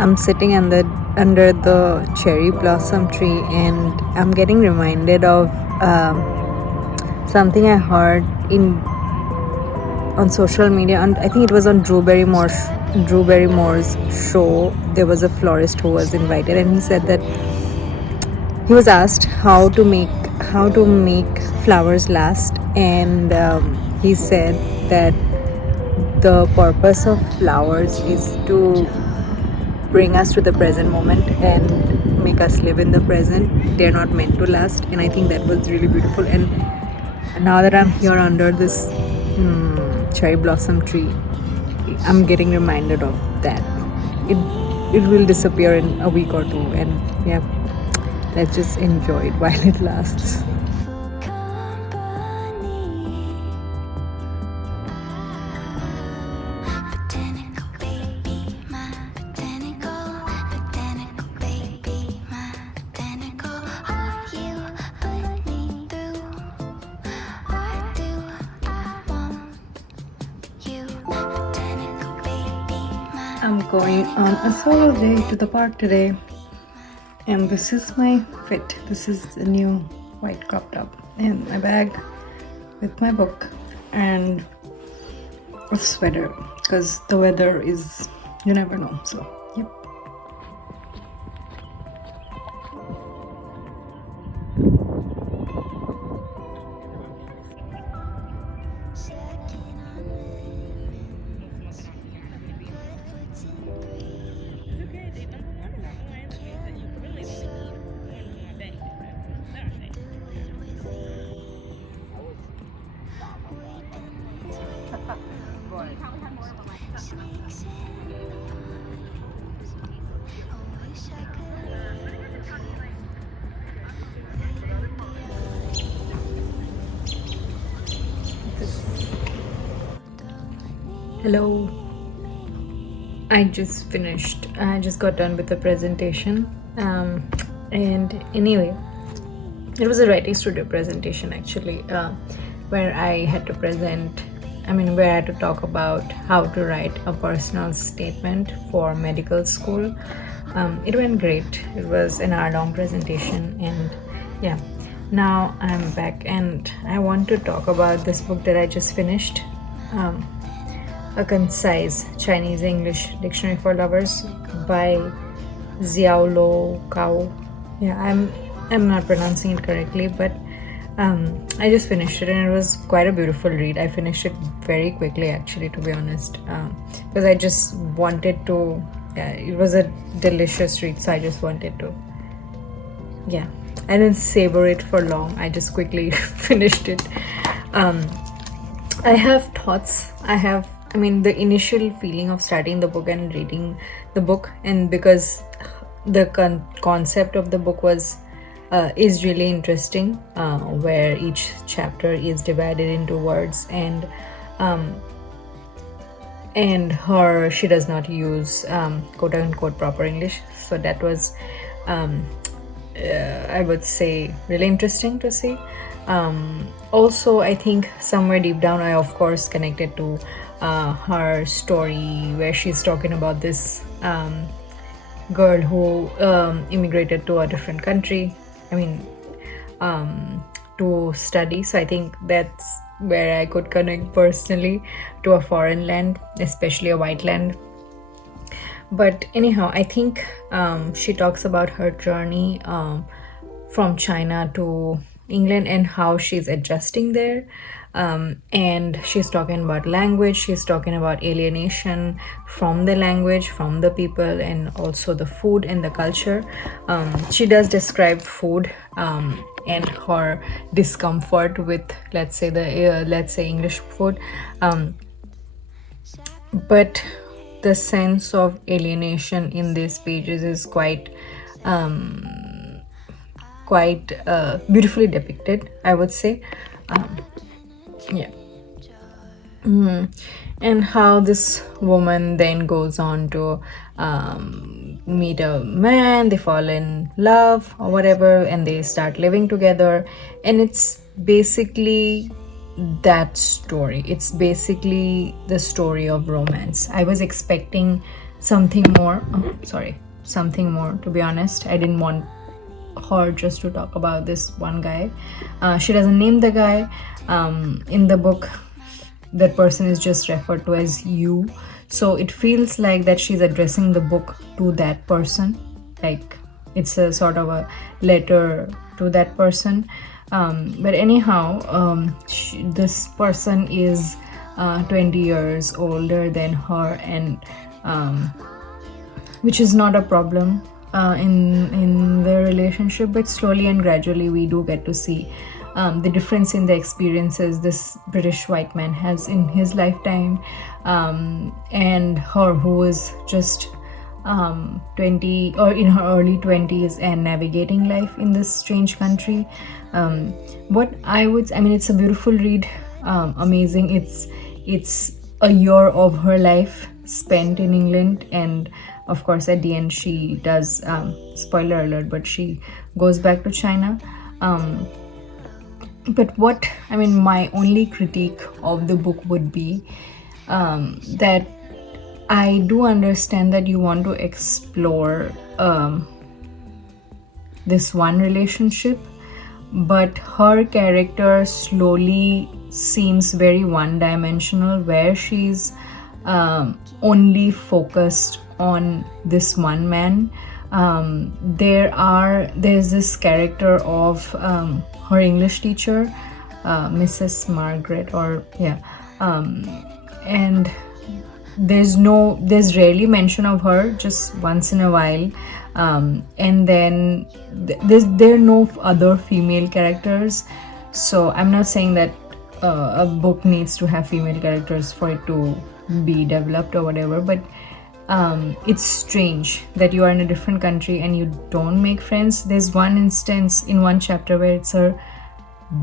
I'm sitting under the cherry blossom tree, and I'm getting reminded of something I heard in on social media, and I think it was on Drew Barrymore's show. There was a florist who was invited, and he said that he was asked how to make flowers last, and he said that the purpose of flowers is to bring us to the present moment and make us live in the present. They're not meant to last, and I think that was really beautiful. And now that I'm here under this cherry blossom tree, I'm getting reminded of that. It it will disappear in a week or two, and yeah, let's just enjoy it while it lasts. I'm going on a solo day to the park today, and this is my fit. This is a new white crop top and my bag with my book and a sweater because the weather is, you never know. So, yep. Hello. I just got done with the presentation. And anyway, it was a writing studio presentation actually, where I had to where I had to talk about how to write a personal statement for medical school. It went great. It was an hour-long presentation, and yeah, now I'm back and I want to talk about this book that I just finished. A Concise Chinese English Dictionary for Lovers by Xiaolo Cao. Yeah, I'm not pronouncing it correctly, but I just finished it and it was quite a beautiful read. I finished it very quickly, actually, to be honest, because I just wanted to. Yeah, it was a delicious read, so I just wanted to. Yeah, I didn't savor it for long. I just quickly finished it. I have thoughts. The initial feeling of starting the book and reading the book, and because the concept of the book is really interesting, where each chapter is divided into words, and she does not use quote unquote proper English, so that was I would say really interesting to see. Also, I think somewhere deep down I of course connected to her story, where she's talking about this girl who immigrated to a different country, to study. So I think that's where I could connect personally to a foreign land, especially a white land. But anyhow, I think she talks about her journey from China to England and how she's adjusting there. And she's talking about language, she's talking about alienation from the language, from the people, and also the food and the culture. She does describe food and her discomfort with, let's say English food. But the sense of alienation in these pages is quite beautifully depicted, I would say. Yeah. And how this woman then goes on to meet a man, they fall in love or whatever, and they start living together. And it's basically that story. It's basically the story of romance. I was expecting something more. Oh, sorry, something more. To be honest, I didn't want her just to talk about this one guy. She doesn't name the guy. In the book, that person is just referred to as you. So it feels like that she's addressing the book to that person. Like it's a sort of a letter to that person. But anyhow, this person is 20 years older than her, and which is not a problem in their relationship, but slowly and gradually we do get to see the difference in the experiences this British white man has in his lifetime, and her, who is just 20 or in her early 20s and navigating life in this strange country. It's a beautiful read, amazing. It's a year of her life spent in England, and of course at the end she does, spoiler alert, but she goes back to China. But my only critique of the book would be that I do understand that you want to explore this one relationship, but her character slowly seems very one-dimensional, where she's only focused on this one man. There's this character of her English teacher, Mrs. Margaret, and there's rarely mention of her, just once in a while, and then there are no other female characters. So I'm not saying that a book needs to have female characters for it to be developed or whatever, but it's strange that you are in a different country and you don't make friends. There's one instance in one chapter where it's her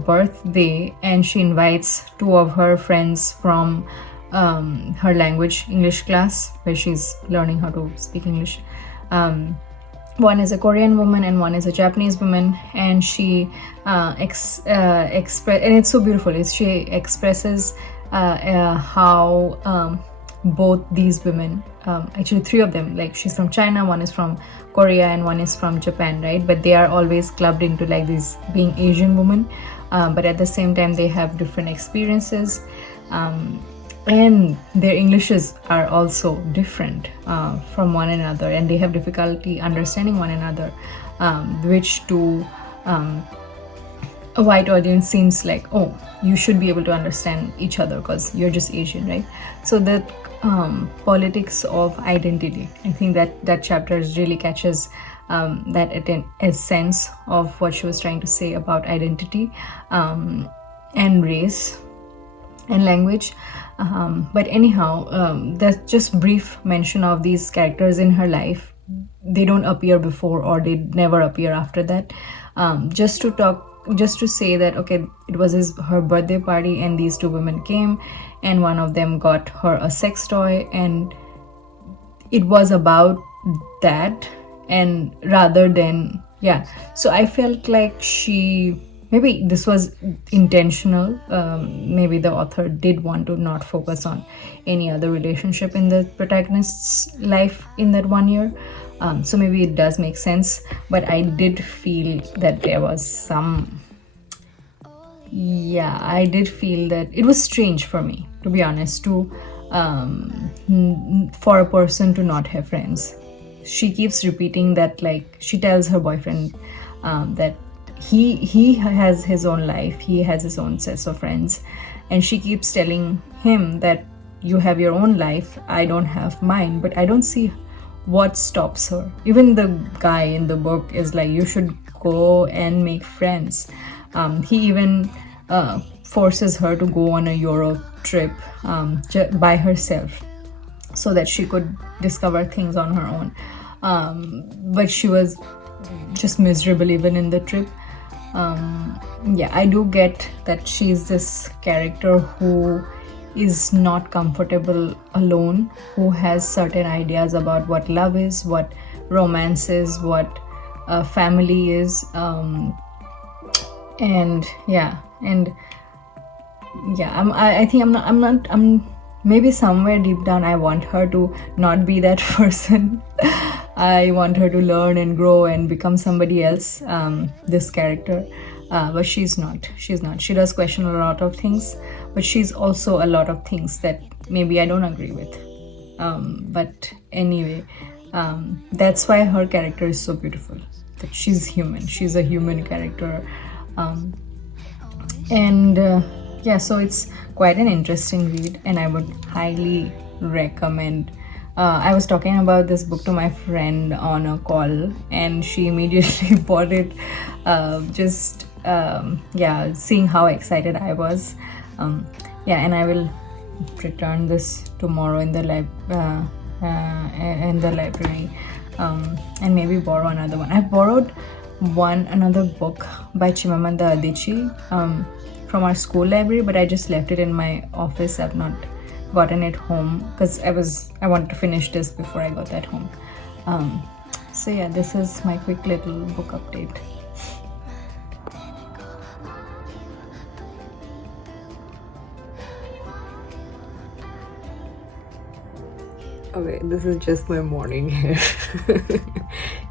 birthday and she invites two of her friends from her language English class, where she's learning how to speak English. One is a Korean woman and one is a Japanese woman, and she and it's so beautiful. She expresses how both these women, actually three of them, like she's from China, one is from Korea, and one is from Japan, right? But they are always clubbed into like this being Asian women, but at the same time they have different experiences, and their Englishes are also different from one another, and they have difficulty understanding one another, which to a white audience seems like, oh, you should be able to understand each other because you're just Asian, right? So the politics of identity, I think that chapter really catches that essence of what she was trying to say about identity and race and language. But anyhow, there's just brief mention of these characters in her life. They don't appear before, or they never appear after that. Just to say that, okay, it was her birthday party and these two women came, and one of them got her a sex toy, and it was about that, and rather than, so I felt like maybe this was intentional. Maybe the author did want to not focus on any other relationship in the protagonist's life in that 1 year. So maybe it does make sense, but I did feel that there was I did feel that it was strange for me, to be honest, for a person to not have friends. She keeps repeating that, like she tells her boyfriend that he has his own life, he has his own sets of friends, and she keeps telling him that you have your own life, I don't have mine. But I don't see what stops her. Even the guy in the book is like, you should go and make friends. He even forces her to go on a Euro trip by herself so that she could discover things on her own, but she was just miserable even in the trip. I do get that she's this character who is not comfortable alone, who has certain ideas about what love is, what romance is, what family is, maybe somewhere deep down I want her to not be that person. I want her to learn and grow and become somebody else, this character. But she's not. She's not. She does question a lot of things, but she's also a lot of things that maybe I don't agree with. But anyway, that's why her character is so beautiful. That she's human. She's a human character. Um, and yeah, so it's quite an interesting read, and I would highly recommend. I was talking about this book to my friend on a call, and she immediately bought it. Just yeah, seeing how excited I was. Yeah, and I will return this tomorrow in the library, and maybe borrow another one. I've borrowed another book by Chimamanda Adichie from our school library, but I just left it in my office. I've not gotten it home because I wanted to finish this before I got that home. So yeah, this is my quick little book update. Okay, this is just my morning hair.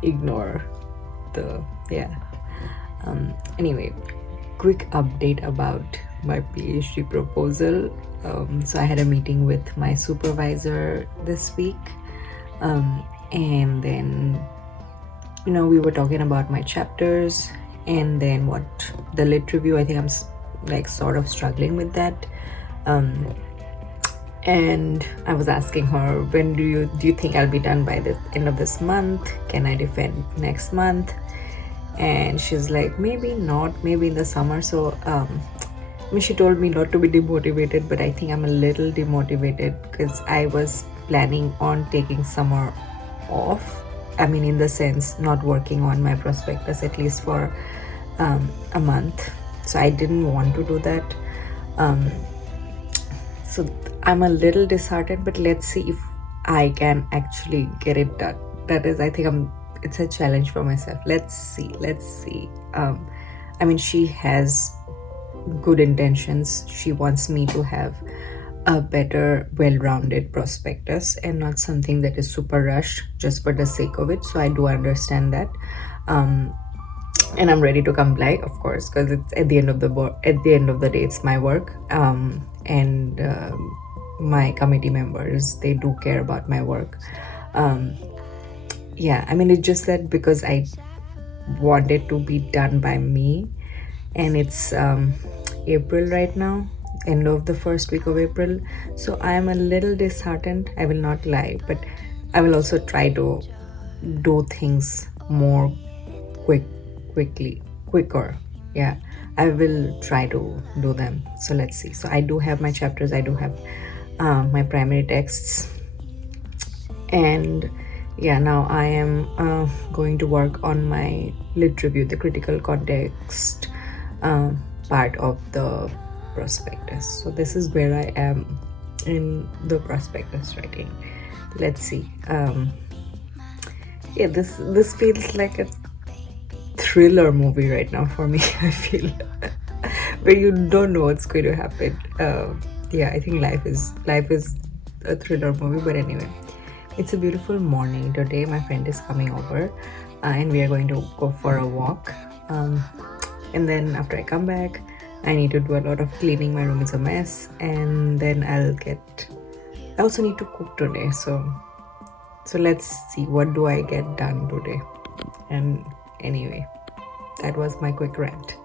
Ignore the anyway, quick update about my PhD proposal. So I had a meeting with my supervisor this week, and then we were talking about my chapters, and then what the lit review. I think I'm like sort of struggling with that. And I was asking her, when do you think I'll be done by the end of this month? Can I defend next month? And she's like, maybe not, maybe in the summer. So she told me not to be demotivated, but I think I'm a little demotivated because I was planning on taking summer off. I mean, in the sense, not working on my prospectus at least for a month. So I didn't want to do that. So I'm a little disheartened, but let's see if I can actually get it done. That is, I think it's a challenge for myself. Let's see. I mean, she has good intentions. She wants me to have a better, well-rounded prospectus and not something that is super rushed just for the sake of it. So I do understand that. And I'm ready to comply, of course, because it's at the end of the day, it's my work. And my committee members, they do care about my work. Yeah, I mean, it's just that because I want it to be done by me, and it's April right now, end of the first week of April, so I am a little disheartened, I will not lie, but I will also try to do things more quicker. Yeah, I will try to do them. So let's see. So I do have my chapters, I do have my primary texts, and yeah, now I am going to work on my lit review, the critical context part of the prospectus. So this is where I am in the prospectus writing. Let's see. Yeah, this feels like a thriller movie right now for me. I feel where you don't know what's going to happen. Yeah, I think life is a thriller movie. But anyway, it's a beautiful morning today. My friend is coming over, and we are going to go for a walk. And then after I come back, I need to do a lot of cleaning. My room is a mess, and then I also need to cook today. So let's see, what do I get done today? And anyway, that was my quick rant.